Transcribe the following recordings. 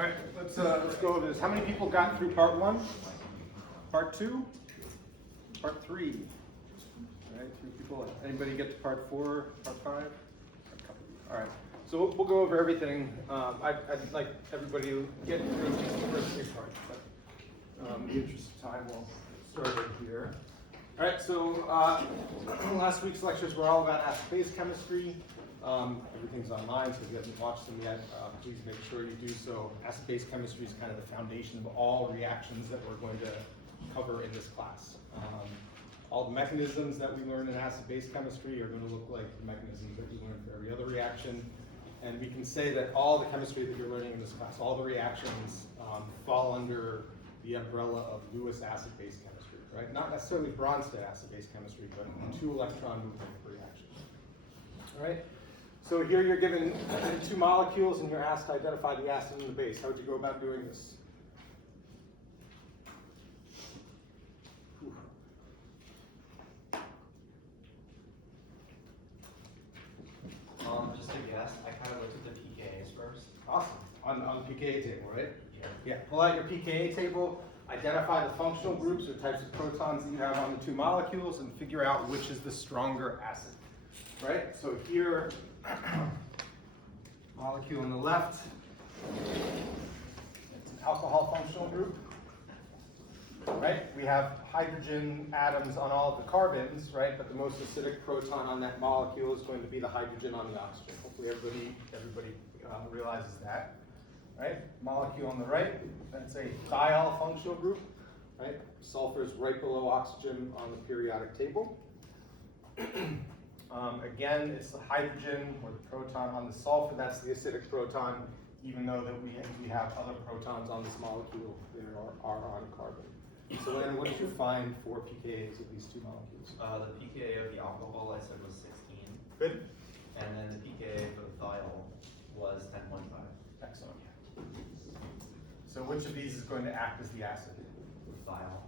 All right, let's go over this. How many people got through part 1? Part 2? Part 3? All right, 3 people. Anybody get to part 4? Part 5? All right. So we'll go over everything. I'd like everybody to get through the first 3 parts, but in the interest of time, we'll start it here. All right. So last week's lectures were all about acid-base chemistry. Everything's online, so if you haven't watched them yet, please make sure you do so. Acid-base chemistry is kind of the foundation of all reactions that we're going to cover in this class. All the mechanisms that we learn in acid-base chemistry are going to look like the mechanisms that we learn for every other reaction. And we can say that all the chemistry that you're learning in this class, all the reactions fall under the umbrella of Lewis acid-base chemistry, right? Not necessarily Bronsted acid-base chemistry, but 2-electron movement reactions. All right? So here you're given 2 molecules and you're asked to identify the acid and the base. How would you go about doing this? Just a guess, I kind of looked at the pKa's first. Awesome. On the pKa table, right? Yeah. Yeah. Pull out your pKa table, identify the functional groups or types of protons that you have on the 2 molecules, and figure out which is the stronger acid. Right? So here, molecule on the left, it's an alcohol functional group. Right? We have hydrogen atoms on all of the carbons, right? But the most acidic proton on that molecule is going to be the hydrogen on the oxygen. Hopefully everybody realizes that. Right? Molecule on the right, that's a thiol functional group. Right? Sulfur is right below oxygen on the periodic table. Again, it's the hydrogen or the proton on the sulfur. That's the acidic proton, even though that we have other protons on this molecule that are on carbon. So then what did you find for pKa's of these 2 molecules? The pKa of the alcohol I said was 16. Good. And then the pKa for the thiol was 10.5. Excellent. So which of these is going to act as the acid? The thiol.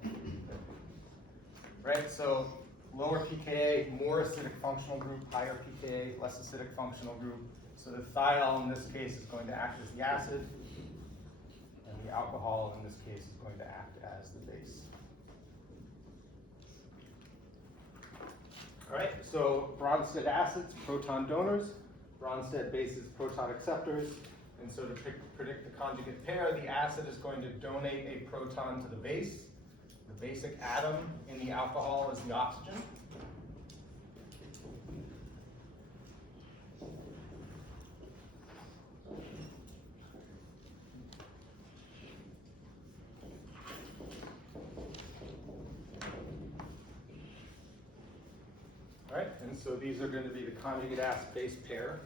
Right, so lower pKa, more acidic functional group, higher pKa, less acidic functional group. So the thiol in this case is going to act as the acid, and the alcohol in this case is going to act as the base. All right, so Bronsted acids, proton donors, Bronsted bases, proton acceptors. And so to predict the conjugate pair, the acid is going to donate a proton to the base. The basic atom in the alcohol is the oxygen. All right, and so these are going to be the conjugate acid-base pair.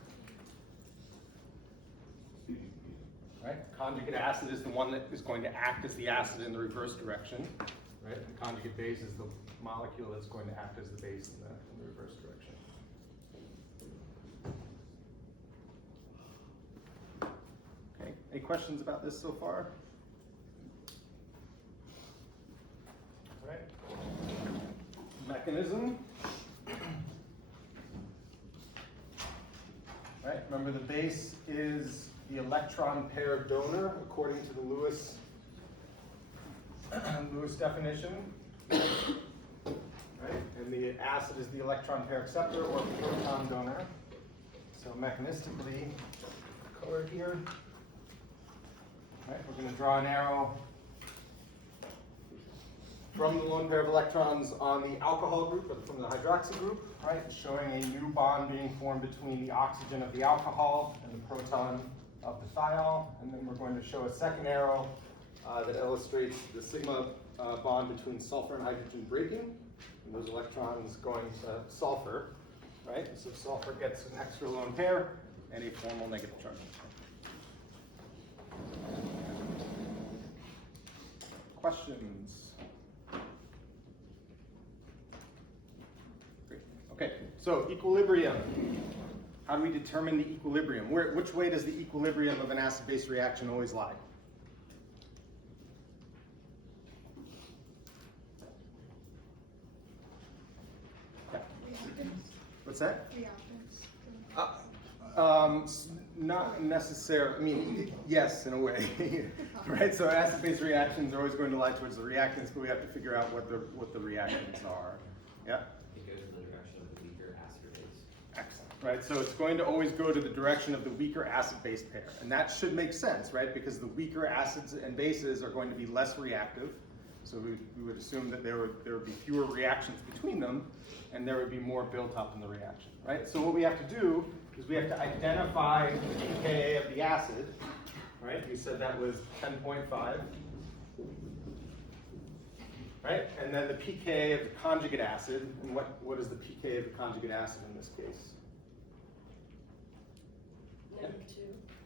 Right? Conjugate acid is the one that is going to act as the acid in the reverse direction. Right? The conjugate base is the molecule that's going to act as the base in the reverse direction. Okay, any questions about this so far? All right. Mechanism. Right? Remember, the base is the electron pair donor according to the Lewis definition. Right? And the acid is the electron pair acceptor or proton donor. So mechanistically, color here. Right? We're going to draw an arrow from the lone pair of electrons on the alcohol group, or from the hydroxy group, right? Showing a new bond being formed between the oxygen of the alcohol and the proton of the thiol. And then we're going to show a second arrow that illustrates the sigma bond between sulfur and hydrogen breaking, and those electrons going to sulfur, right? So sulfur gets an extra lone pair and a formal negative charge. Questions? Great. Okay, so equilibrium. How do we determine the equilibrium? Which way does the equilibrium of an acid-base reaction always lie? Yeah. What's that? Not necessarily. I mean, yes, in a way, right? So acid-base reactions are always going to lie towards the reactants, but we have to figure out what the reactants are. Yeah. It goes in the direction of the weaker acid or base. Excellent. Right. So it's going to always go to the direction of the weaker acid-base pair, and that should make sense, right? Because the weaker acids and bases are going to be less reactive. So we would assume that there would be fewer reactions between them, and there would be more built up in the reaction, right? So what we have to do is we have to identify the pKa of the acid, right? We said that was 10.5, right? And then the pKa of the conjugate acid, and what is the pKa of the conjugate acid in this case? -2.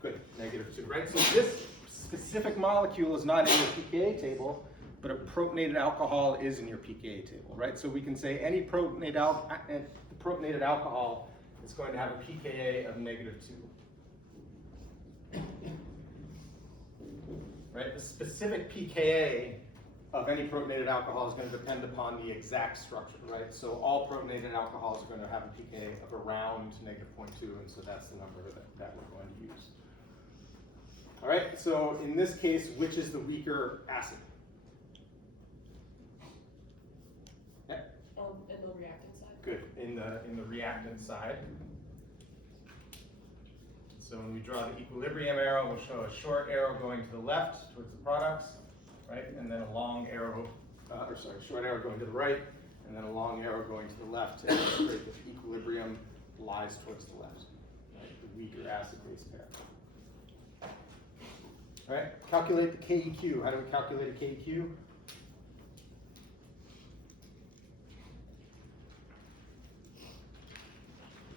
Good, -2, right? So this specific molecule is not in your pKa table, but a protonated alcohol is in your pKa table, right? So we can say any protonated alcohol is going to have a pKa of -2. Right? The specific pKa of any protonated alcohol is going to depend upon the exact structure, right? So all protonated alcohols are going to have a pKa of around -0.2, and so that's the number that we're going to use. All right, so in this case, which is the weaker acid? In the reactant side. Good, in the reactant side. So when we draw the equilibrium arrow, we'll show a short arrow going to the left towards the products, right? And then a long arrow, short arrow going to the right, and then a long arrow going to the left to illustrate that the equilibrium lies towards the left, right? The weaker acid-base pair. All right, calculate the KEQ. How do we calculate a KEQ?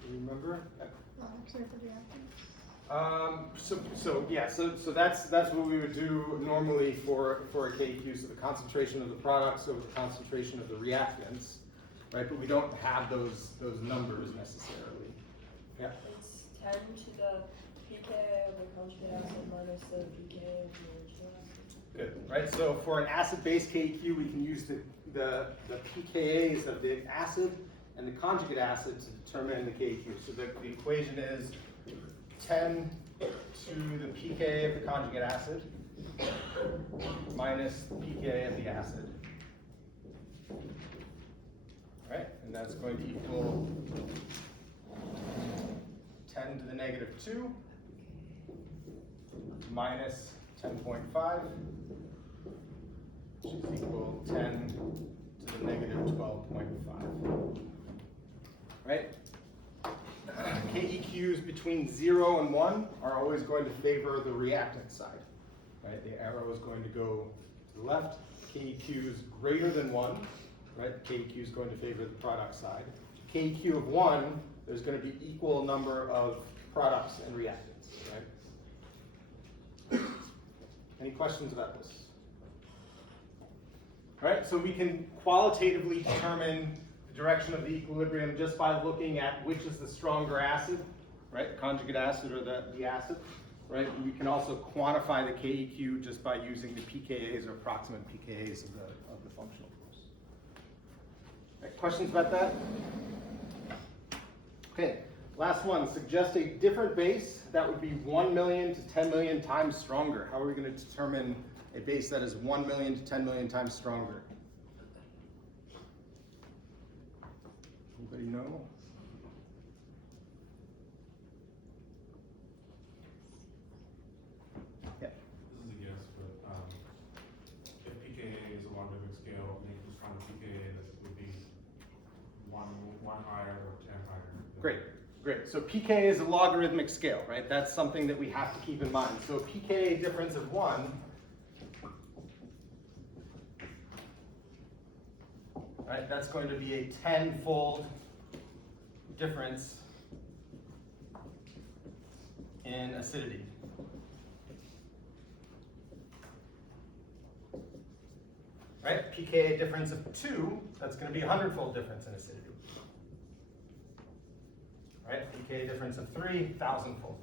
Do you remember? So that's what we would do normally for a KEQ. So the concentration of the products over the concentration of the reactants, right? But we don't have those numbers necessarily. Yeah. It's 10 to the pKa of the conjugate acid minus the pKa of the original acid. Good. Right. So for an acid-base KEQ, we can use the pKa's of the acid and the conjugate acid to determine the KEQ. So the equation is 10 to the pKa of the conjugate acid minus the pKa of the acid. Right? And that's going to equal 10 to the -2 minus 10.5, which is equal 10 to the -12.5. Right? KEQs between 0 and 1 are always going to favor the reactant side. Right? The arrow is going to go to the left. KEQs greater than 1, right? KEQ is going to favor the product side. KEQ of 1, there's going to be equal number of products and reactants. Right? Any questions about this? All right, so we can qualitatively determine the direction of the equilibrium just by looking at which is the stronger acid, right? The conjugate acid or the acid, right? We can also quantify the KEQ just by using the pKa's or approximate pKa's of the functional groups. Right, questions about that? Okay, last one. Suggest a different base that would be 1 million to 10 million times stronger. How are we going to determine a base that is 1 million to 10 million times stronger? Anybody know? Yeah. This is a guess, but if pKa is a logarithmic scale, make a stronger pKa, that would be one higher or 10 higher. Great. So pKa is a logarithmic scale, right? That's something that we have to keep in mind. So pKa difference of 1, right? That's going to be a 10-fold difference in acidity. Right? pKa difference of 2, that's going to be a 100-fold difference in acidity. Right? pKa difference of 3, 1,000-fold.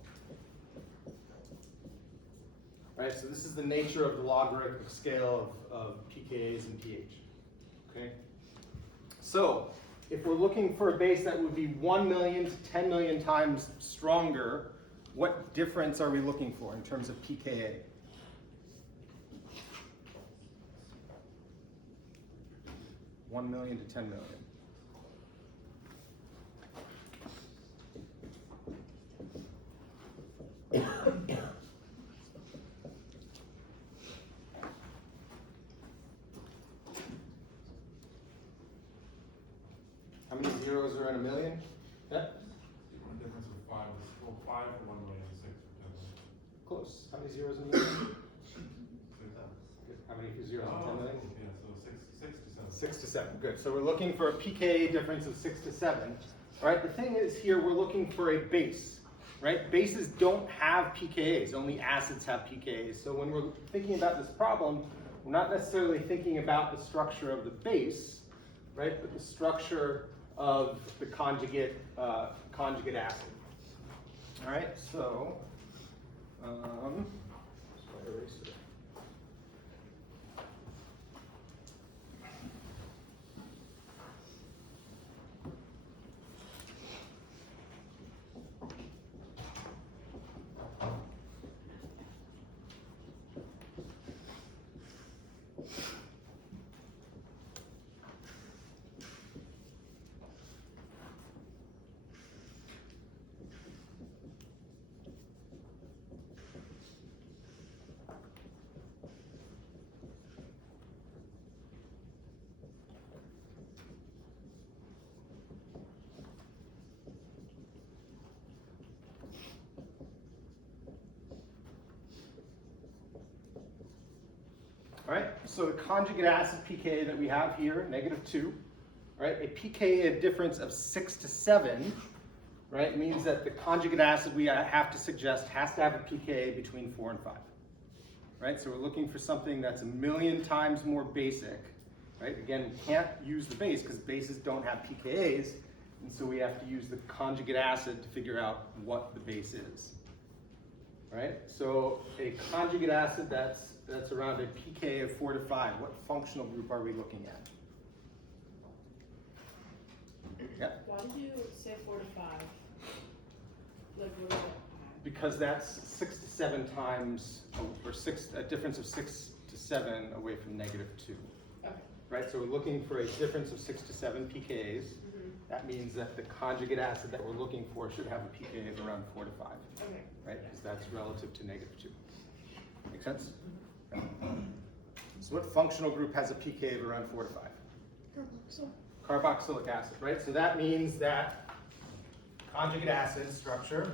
Right? So this is the nature of the logarithmic scale of pKa's and pH. Okay? So if we're looking for a base that would be 1 million to 10 million times stronger, what difference are we looking for in terms of pKa? $1 million to 10 million. How many zeros are in a million? Yep. A difference of 5 is, well, 5 for 1 million, 6 for 10 million. Close. How many zeros in a million? 6. How many zeros in 10 million? Yeah, so 6 to 7. 6 to 7, good. So we're looking for a pKa difference of 6 to 7. All right, the thing is here, we're looking for a base, right? Bases don't have pKa's, only acids have pKa's. So when we're thinking about this problem, we're not necessarily thinking about the structure of the base, right? But the structure of the conjugate acid. All right, so, erase it. All right, so the conjugate acid pKa that we have here, -2, right? A pKa difference of 6 to 7, right, means that the conjugate acid we have to suggest has to have a pKa between 4 and 5, right? So we're looking for something that's 1,000,000 times more basic, right? Again, we can't use the base because bases don't have pKa's, and so we have to use the conjugate acid to figure out what the base is, right? So a conjugate acid that's around a pKa of 4 to 5. What functional group are we looking at? Yeah. Why did you say 4 to 5? Like, what is that? Because that's 6 to 7 times, or a difference of 6 to 7 away from -2. Okay. Right, so we're looking for a difference of 6 to 7 pKa's. Mm-hmm. That means that the conjugate acid that we're looking for should have a pKa of around 4 to 5. Okay. Right, because that's relative to -2. Make sense? So what functional group has a pKa of around 4 to 5? Carboxylic acid, right? So that means that conjugate acid structure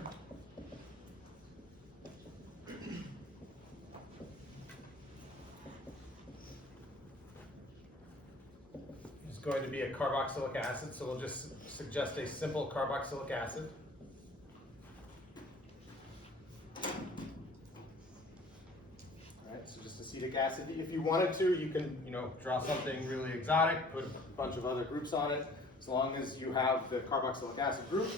is going to be a carboxylic acid. So we'll just suggest a simple carboxylic acid. So just acetic acid. If you wanted to, you can, draw something really exotic, put a bunch of other groups on it, as long as you have the carboxylic acid group,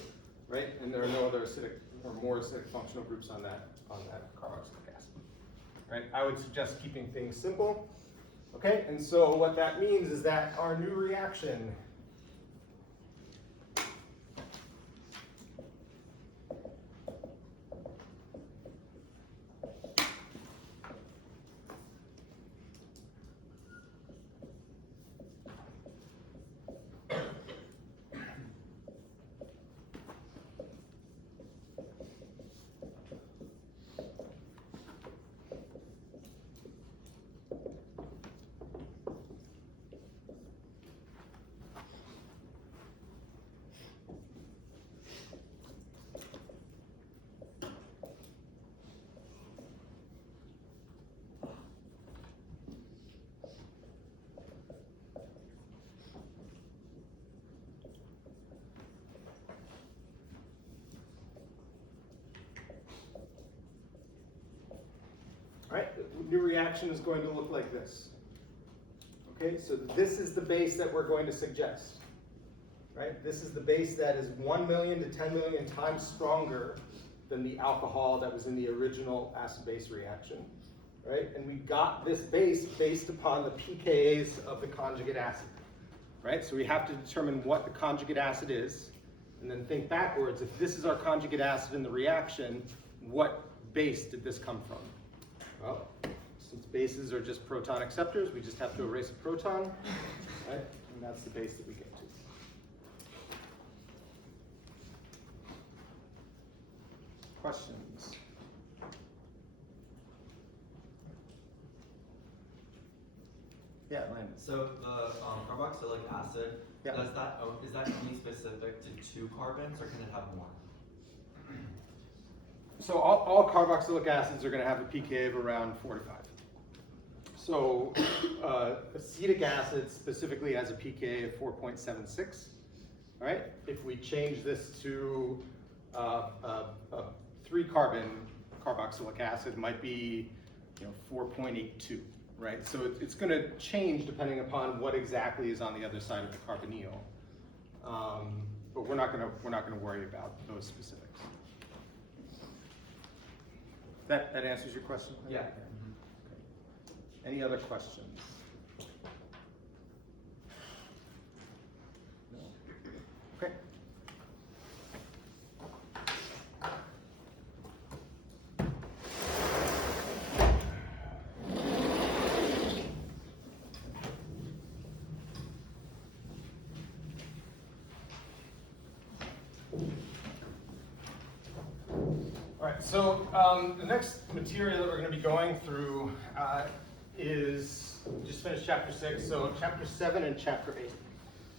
right? And there are no other acidic or more acidic functional groups on that carboxylic acid, right? I would suggest keeping things simple. Okay, and so what that means is that our new reaction right? The new reaction is going to look like this. Okay, so this is the base that we're going to suggest, right? This is the base that is 1,000,000 to 10,000,000 times stronger than the alcohol that was in the original acid-base reaction, right? And we got this base based upon the pKa's of the conjugate acid, right? So we have to determine what the conjugate acid is, and then think backwards. If this is our conjugate acid in the reaction, what base did this come from? Well, since bases are just proton acceptors, we just have to erase a proton, right? And that's the base that we get to. Questions? Yeah, Landon. So the carboxylic acid, Yeah. is that only specific to 2 carbons, or can it have more? So all carboxylic acids are going to have a pKa of around 4 to 5. So acetic acid specifically has a pKa of 4.76. All right. If we change this to a 3-carbon carboxylic acid, it might be 4.82. Right. So it's going to change depending upon what exactly is on the other side of the carbonyl. But we're not going to worry about those specifics. That answers your question? Yeah. Okay. Any other questions? No? Okay. All right, so the next material that we're going to be going through is, just finished chapter 6, so chapter 7 and chapter 8.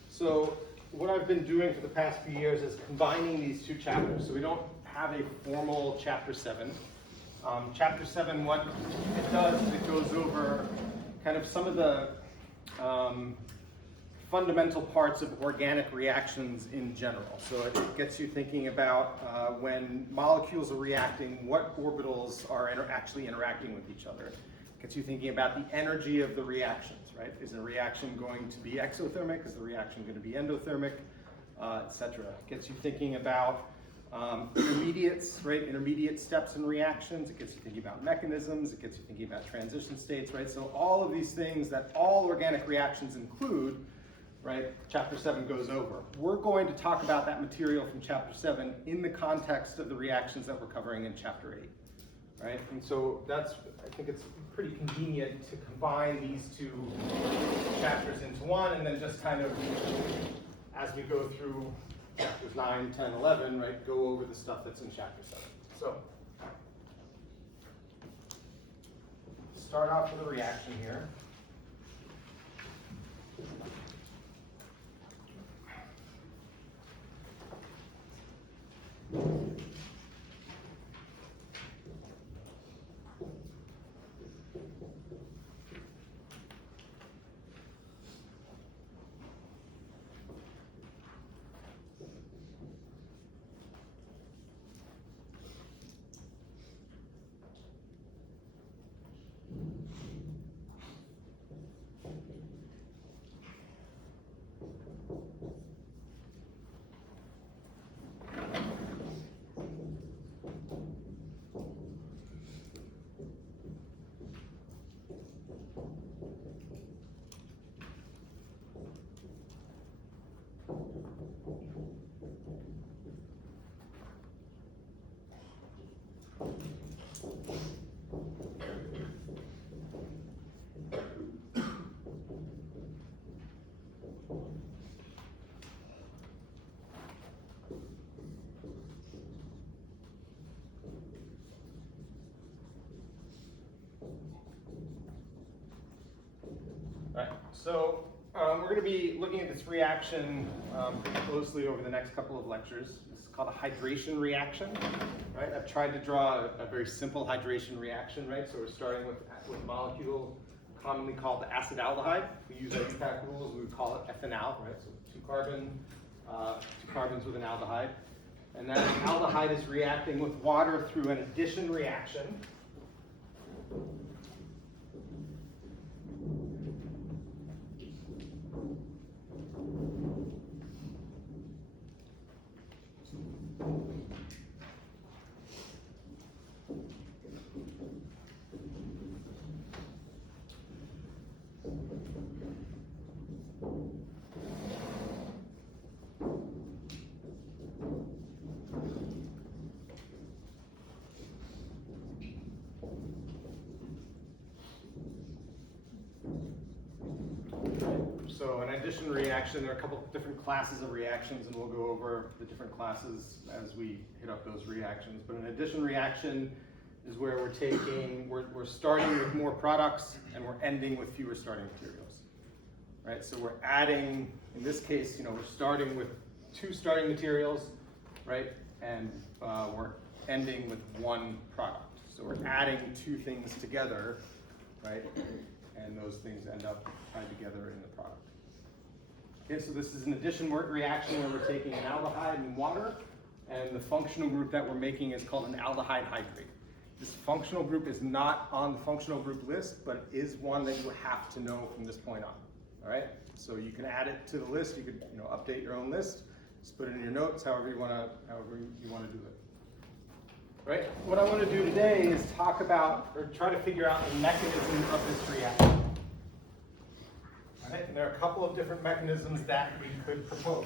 So what I've been doing for the past few years is combining these 2 chapters. So we don't have a formal chapter 7. Chapter 7, what it does is it goes over kind of some of the fundamental parts of organic reactions in general. So it gets you thinking about when molecules are reacting, what orbitals are actually interacting with each other. It gets you thinking about the energy of the reactions, right? Is the reaction going to be exothermic? Is the reaction going to be endothermic? Etc. It gets you thinking about intermediates, right? Intermediate steps in reactions. It gets you thinking about mechanisms. It gets you thinking about transition states, right? So all of these things that all organic reactions include, right, chapter 7 goes over. We're going to talk about that material from chapter 7 in the context of the reactions that we're covering in chapter 8, right? And so I think it's pretty convenient to combine these 2 chapters into one, and then just kind of, as we go through chapters 9, 10, 11, right, go over the stuff that's in chapter 7. So, start off with a reaction here. All right, so we're going to be looking at this reaction pretty closely over the next couple of lectures. This is called a hydration reaction, right? I've tried to draw a very simple hydration reaction, right? So we're starting with a molecule commonly called acetaldehyde. If we use our EPAC rules, we would call it ethanal, right? So 2 carbons with an aldehyde. And that aldehyde is reacting with water through an addition reaction. So an addition reaction, there are a couple different classes of reactions, and we'll go over the different classes as we hit up those reactions. But an addition reaction is where we're starting with more products and we're ending with fewer starting materials, right? So we're adding, in this case, we're starting with 2 starting materials, right? And we're ending with 1 product. So we're adding 2 things together, right? And those things end up tied together in the product. Okay, so this is an addition reaction where we're taking an aldehyde and water, and the functional group that we're making is called an aldehyde hydrate. This functional group is not on the functional group list, but it is one that you have to know from this point on. All right, so you can add it to the list. You could update your own list. Just put it in your notes, however you want to do it. Right? What I want to do today is talk about, or try to figure out the mechanism of this reaction. All right? And there are a couple of different mechanisms that we could propose.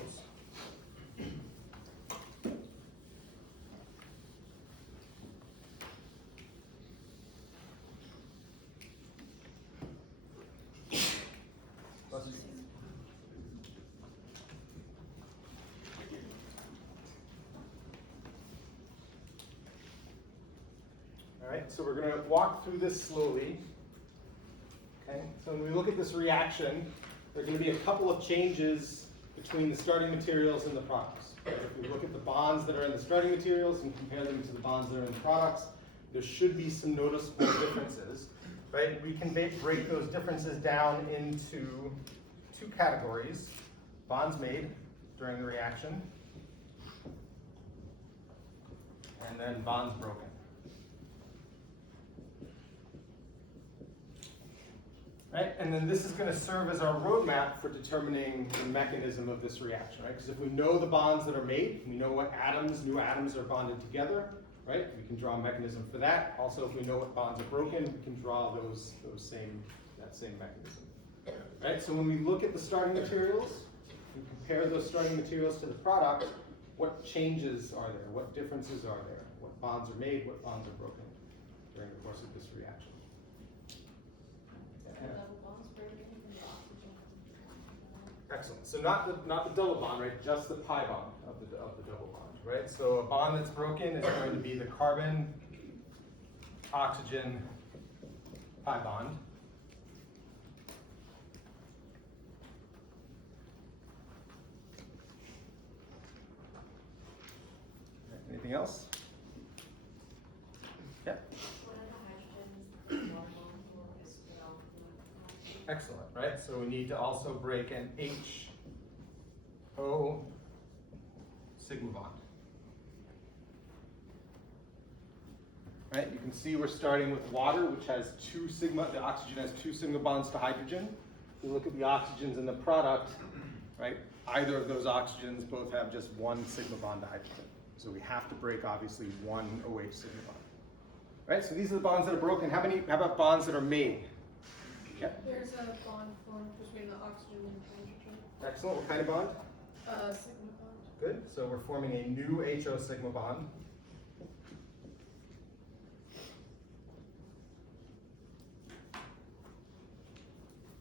So we're going to walk through this slowly. Okay, so when we look at this reaction, there are going to be a couple of changes between the starting materials and the products. Right? If we look at the bonds that are in the starting materials and compare them to the bonds that are in the products, there should be some noticeable differences. Right? We can break those differences down into 2 categories: bonds made during the reaction, and then bonds broken. Right? And then this is going to serve as our roadmap for determining the mechanism of this reaction, right? Because if we know the bonds that are made, we know what new atoms are bonded together, right? We can draw a mechanism for that. Also, if we know what bonds are broken, we can draw that same mechanism. Right? So when we look at the starting materials, we compare those starting materials to the product, what changes are there? What differences are there? What bonds are made? What bonds are broken during the course of this reaction? Excellent. So not the double bond, right? Just the pi bond of the double bond, right? So a bond that's broken is going to be the carbon, oxygen, pi bond. Anything else? Yeah. Excellent, right? So we need to also break an HO sigma bond. Right? You can see we're starting with water, which has 2 sigma, the oxygen has 2 sigma bonds to hydrogen. If you look at the oxygens in the product, right? Either of those oxygens both have just 1 sigma bond to hydrogen. So we have to break, obviously, 1 OH sigma bond. Right? So these are the bonds that are broken. How about bonds that are made? Yeah. There's a bond formed between the oxygen and hydrogen. Excellent. What kind of bond? Sigma bond. Good. So we're forming a new HO sigma bond.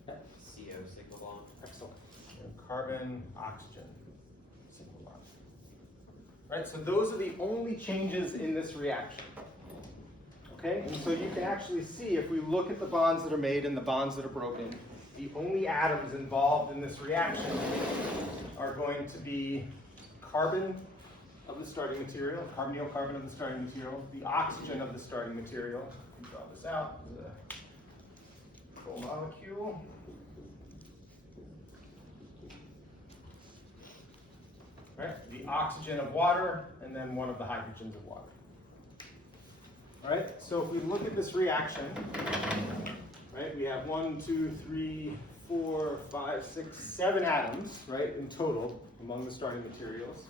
CO sigma bond. Excellent. And carbon, oxygen sigma bond. Right. So those are the only changes in this reaction. Okay, and so you can actually see, if we look at the bonds that are made and the bonds that are broken, the only atoms involved in this reaction are going to be carbon of the starting material, carbonyl carbon of the starting material, the oxygen of the starting material. Let me draw this out as a full molecule. Right, the oxygen of water, and then one of the hydrogens of water. All right, so if we look at this reaction, right, we have 1, 2, 3, 4, 5, 6, 7 atoms, right, in total among the starting materials.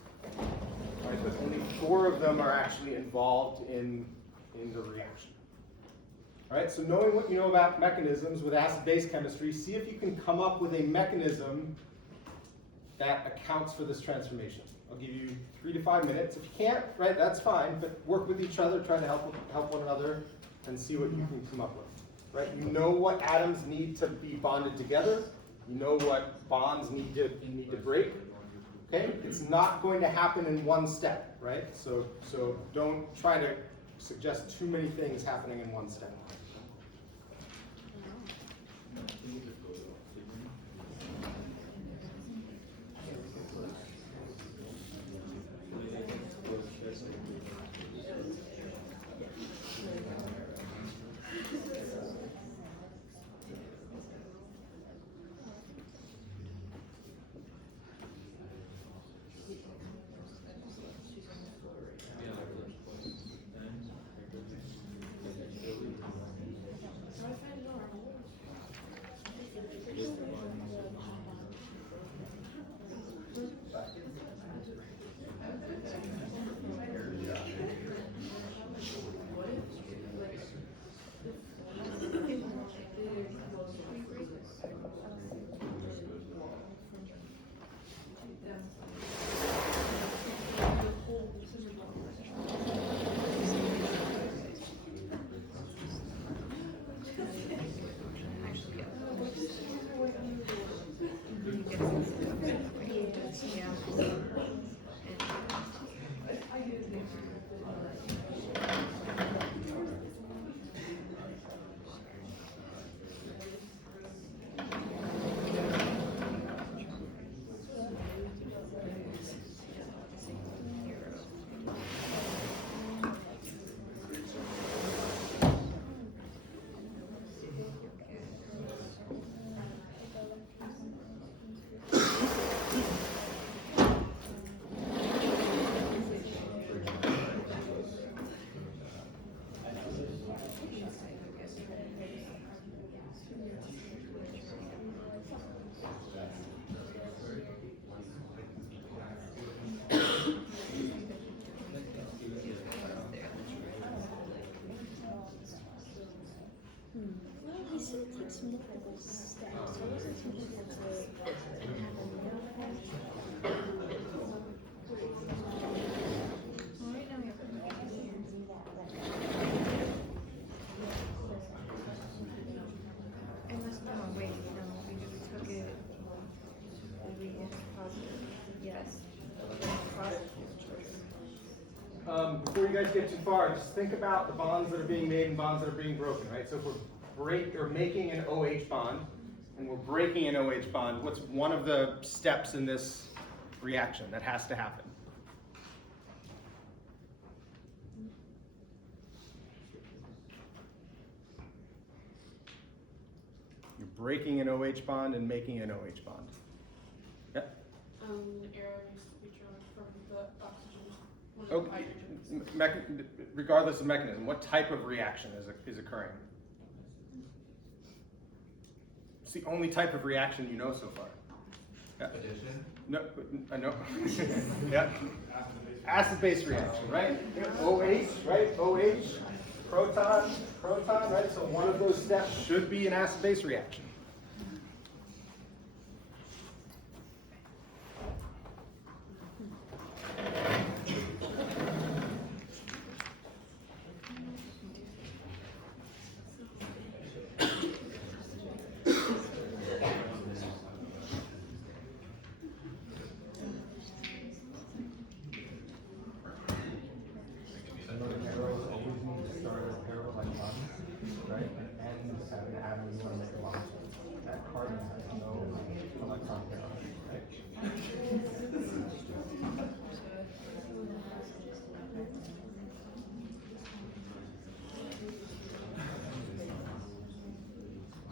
Right, but only 4 of them are actually involved in the reaction. All right, so knowing what you know about mechanisms with acid-base chemistry, see if you can come up with a mechanism that accounts for this transformation. I'll give you 3 to 5 minutes. If you can't, right, that's fine, but work with each other, try to help one another, and see what you can come up with. Right? You know what atoms need to be bonded together, You know what bonds need to break. Okay, it's not going to happen in one step, right? So don't try to suggest too many things happening in one step. He said it takes multiple steps. So I wasn't thinking that's it and have a node effect. Well, right now we have unless, no, wait, no, we took it, we it's positive, yes. Positive. Before you guys get too far, just think about the bonds that are being made and bonds that are being broken, right? So if we're making an OH bond and we're breaking an OH bond, what's one of the steps in this reaction that has to happen? You're breaking an OH bond and making an OH bond. Yep. Air needs to be drawn from the oxygen, one of Okay. the hydrogens. Regardless of mechanism, what type of reaction is occurring? It's the only type of reaction you know so far. Yeah. Addition? No, no. Yeah. Acid-base reaction, right? OH, right? OH, proton, right? So one of those steps should be an acid-base reaction.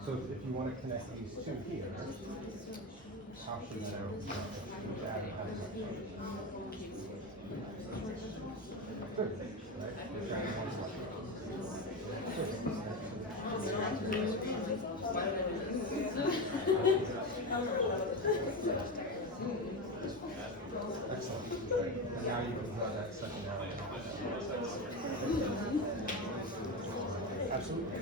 So if you want to connect these two here, how should you know which atom has what? Good, right? Which atom has what? Excellent. And now you can draw that second element. Absolutely.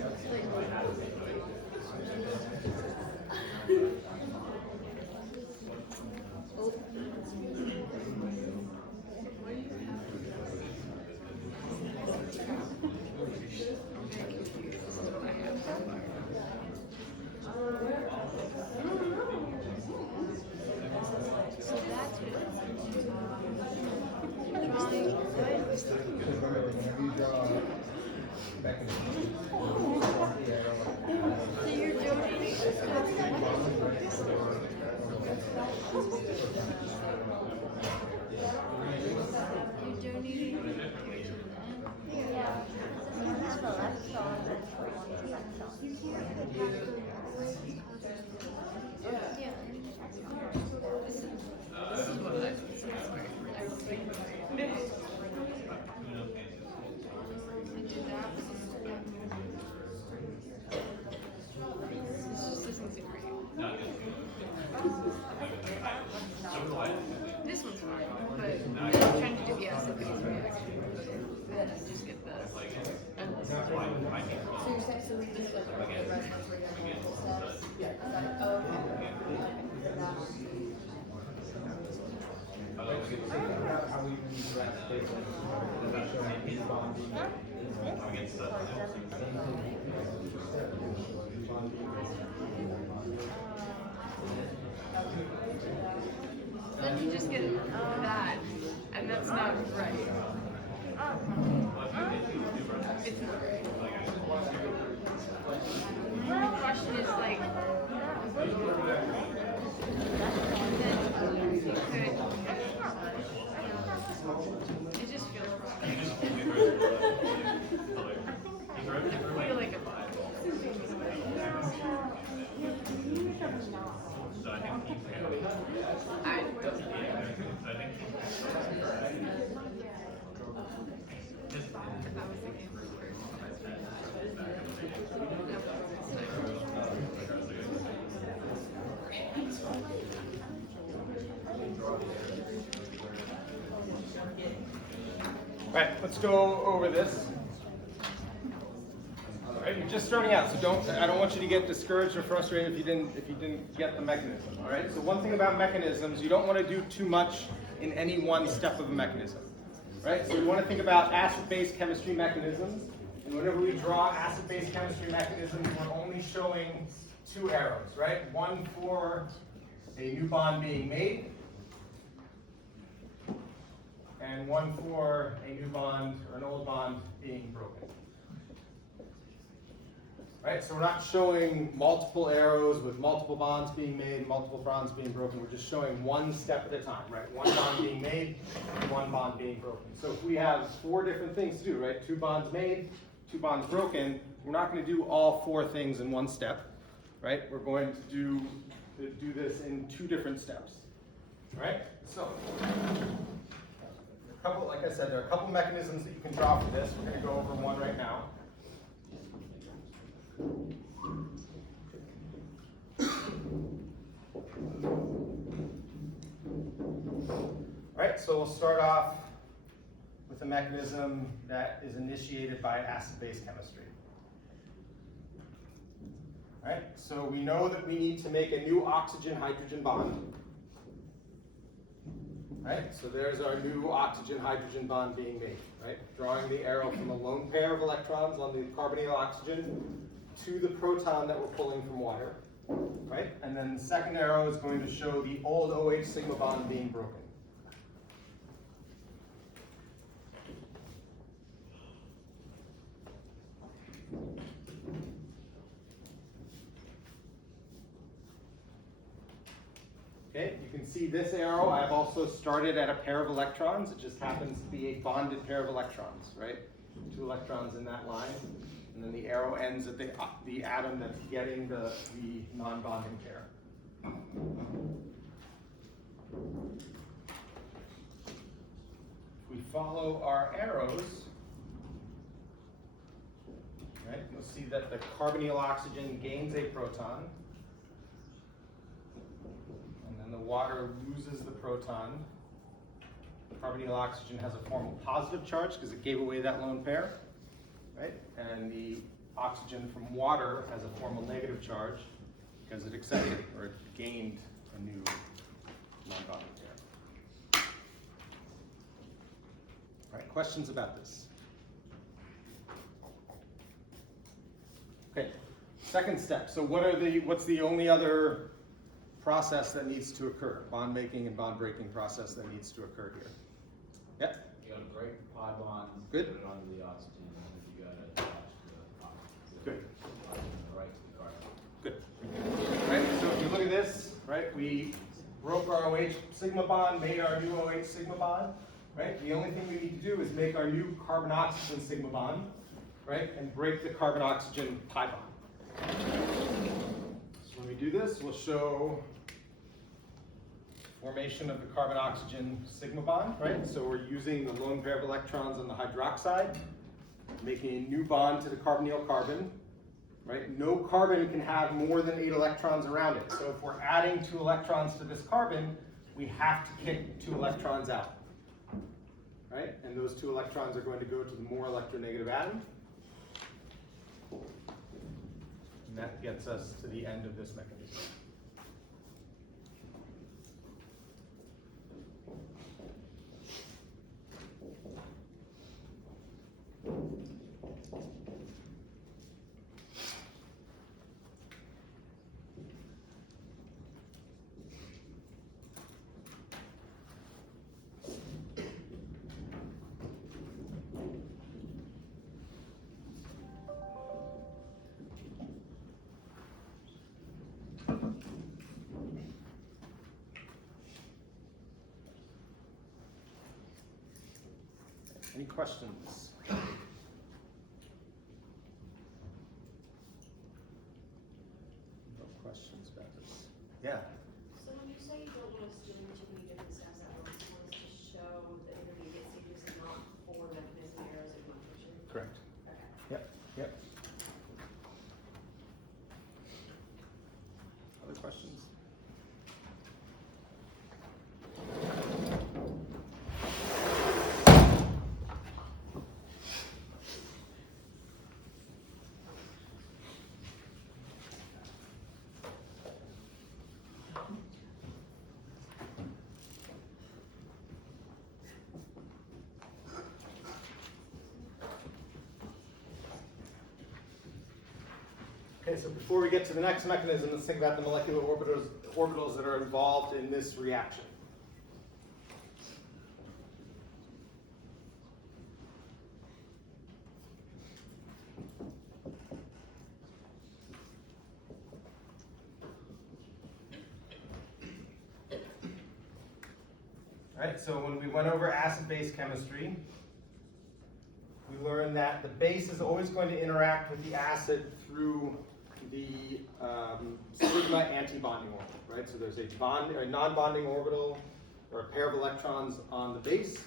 So you're donating You're donating to them? Yeah. This one has the left song and this one has the left song. Yeah. This is what I This one's fine, but I'm trying to do the acid-based reaction. Then I just get the. So you're saying, so we just like the rest of the steps? Yeah. Oh, Then you just get that, and that's not right. It's not right. The question is like, it just feels wrong. I feel like a bot. I don't know. If I was the game Right, let's go over this. All right, you're just starting out, so I don't want you to get discouraged or frustrated if you didn't get the mechanism. All right, so one thing about mechanisms, you don't want to do too much in any one step of a mechanism. Right, so we want to think about acid-base chemistry mechanisms, and whenever we draw acid-base chemistry mechanisms, we're only showing two arrows, right? One for a new bond being made, and one for a new bond or an old bond being broken. Right, so we're not showing multiple arrows with multiple bonds being made, multiple bonds being broken. We're just showing one step at a time, right? One bond being made, one bond being broken. So if we have 4 different things to do, right? 2 bonds made, 2 bonds broken, we're not going to do all 4 things in one step, right? We're going to do this in 2 different steps, right? So, like I said, there are a couple mechanisms that you can draw for this. We're going to go over one right now. Alright, so we'll start off with a mechanism that is initiated by acid-base chemistry. Alright, so we know that we need to make a new oxygen-hydrogen bond. Right, so there's our new oxygen-hydrogen bond being made. Right, drawing the arrow from a lone pair of electrons on the carbonyl oxygen to the proton that we're pulling from water. Right, and then the second arrow is going to show the old OH sigma bond being broken. Okay, you can see this arrow, I've also started at a pair of electrons. It just happens to be a bonded pair of electrons, right? 2 electrons in that line. And then the arrow ends at the atom that's getting the non-bonding pair. If we follow our arrows, right, you'll see that the carbonyl oxygen gains a proton. And the water loses the proton. Carbonyl oxygen has a formal positive charge because it gave away that lone pair, right? And the oxygen from water has a formal negative charge because it accepted or it gained a new non-bonding pair. All right, questions about this? Okay, second step. So what's the only other process that needs to occur? Bond making and bond breaking process that needs to occur here. Yeah? You gotta break the pi bond, Good. put it onto the oxygen, and then you gotta attach right? We broke our OH sigma bond, made our new OH sigma bond, right? The only thing we need to do is make our new carbon oxygen sigma bond, right? And break the carbon oxygen pi bond. So when we do this, we'll show formation of the carbon oxygen sigma bond, right? So we're using the lone pair of electrons on the hydroxide, making a new bond to the carbonyl carbon, right? No carbon can have more than 8 electrons around it. So if we're adding 2 electrons to this carbon, we have to kick 2 electrons out, right? And those 2 electrons are going to go to the more electronegative atom. And that gets us to the end of this mechanism. Any questions? No questions about this. Yeah. So when you say you don't want us doing too many different steps at once, you want us to show the intermediate stages and not four mechanism arrows in one picture? Correct. Okay. Yep. Yep. Other questions? Okay, so before we get to the next mechanism, let's think about the molecular orbitals that are involved in this reaction. All right, so when we went over acid-base chemistry, we learned that the base is always going to interact with the acid through the sigma antibonding orbital, right? So there's a non-bonding orbital or a pair of electrons on the base.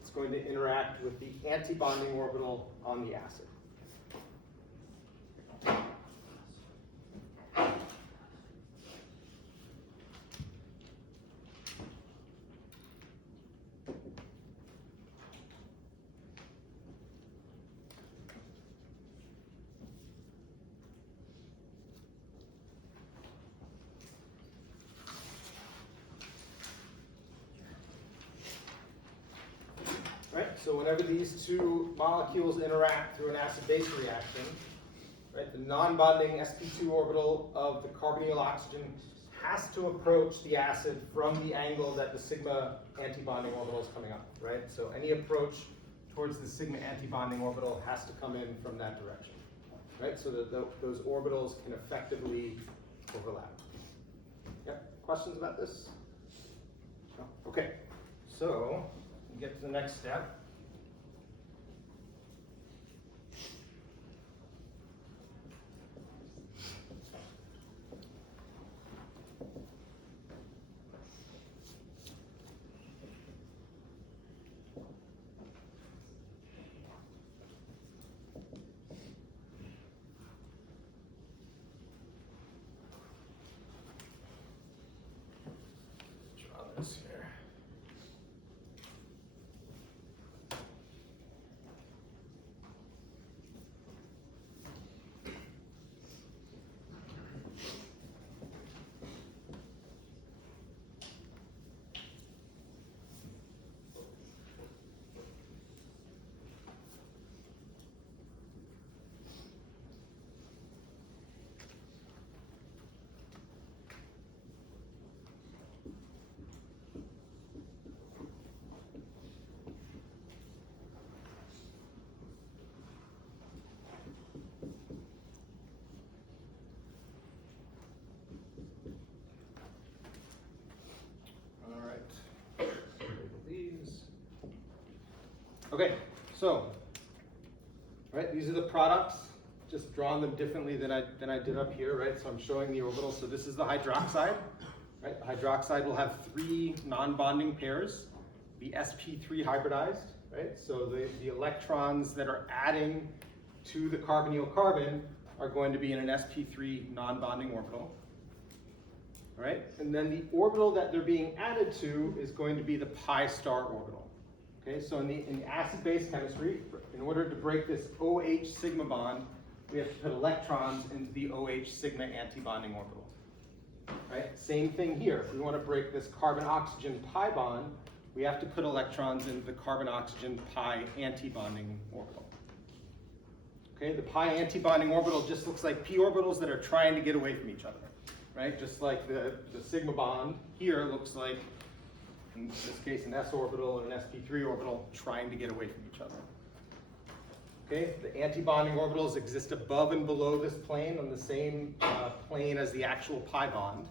It's going to interact with the antibonding orbital on the acid. Right? So whenever these two molecules interact through an acid-base reaction, right, the non-bonding sp2 orbital of the carbonyl oxygen has to approach the acid from the angle that the sigma antibonding orbital is coming up, right? So any approach towards the sigma antibonding orbital has to come in from that direction, right? So that those orbitals can effectively overlap. Yep, questions about this? No? Okay, so we get to the next step. Draw this here. Okay, so, right, these are the products, just drawn them differently than I did up here, right? So I'm showing the orbital. So this is the hydroxide, right? The hydroxide will have 3 non-bonding pairs, be sp3 hybridized, right? So the electrons that are adding to the carbonyl carbon are going to be in an sp3 non-bonding orbital, right? And then the orbital that they're being added to is going to be the pi star orbital. Okay, so in the acid-base chemistry, in order to break this OH sigma bond, we have to put electrons into the OH sigma antibonding orbital. Right? Same thing here. If we want to break this carbon-oxygen pi bond, we have to put electrons into the carbon-oxygen pi antibonding orbital. Okay, the pi antibonding orbital just looks like p orbitals that are trying to get away from each other. Right? Just like the sigma bond here looks like, in this case, an s orbital and an sp3 orbital trying to get away from each other. Okay, the antibonding orbitals exist above and below this plane on the same plane as the actual pi bond.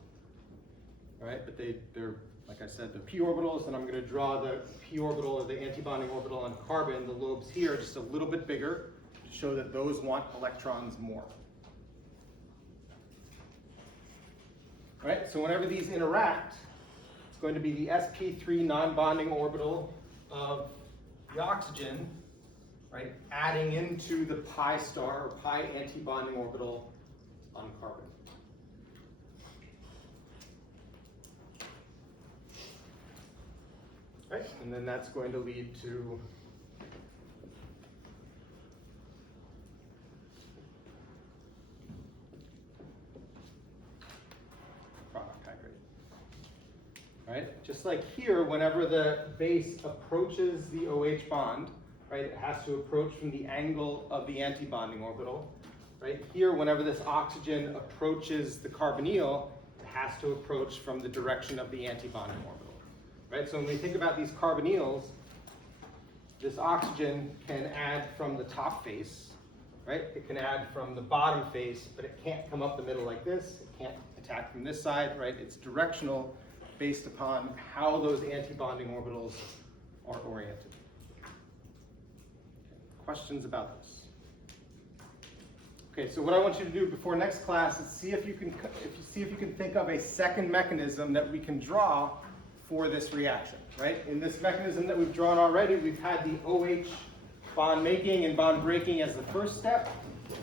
All right, but they're, like I said, the p orbitals, and I'm going to draw the p orbital or the antibonding orbital on carbon, the lobes here, just a little bit bigger to show that those want electrons more. All right, so whenever these interact, it's going to be the sp3 non-bonding orbital of the oxygen, right, adding into the pi star or pi antibonding orbital on carbon. Right, and then that's going to lead to product hydrate. Right, just like here, whenever the base approaches the OH bond, right, it has to approach from the angle of the antibonding orbital. Right here, whenever this oxygen approaches the carbonyl, it has to approach from the direction of the antibonding orbital. Right, so when we think about these carbonyls, this oxygen can add from the top face, right? It can add from the bottom face, but it can't come up the middle like this. It can't attack from this side, right? It's directional based upon how those antibonding orbitals are oriented. Questions about this? Okay, so what I want you to do before next class is see if you can think of a second mechanism that we can draw for this reaction, right? In this mechanism that we've drawn already, we've had the OH bond making and bond breaking as the first step,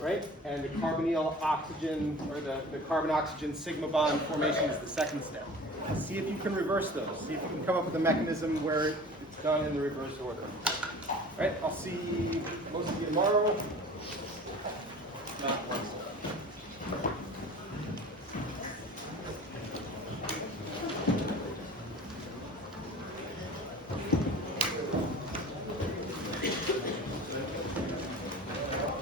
right? And the carbonyl oxygen, or the carbon-oxygen sigma bond formation is the second step. See if you can reverse those. See if you can come up with a mechanism where it's done in the reverse order. All right, I'll see most of you tomorrow. Not Wednesday.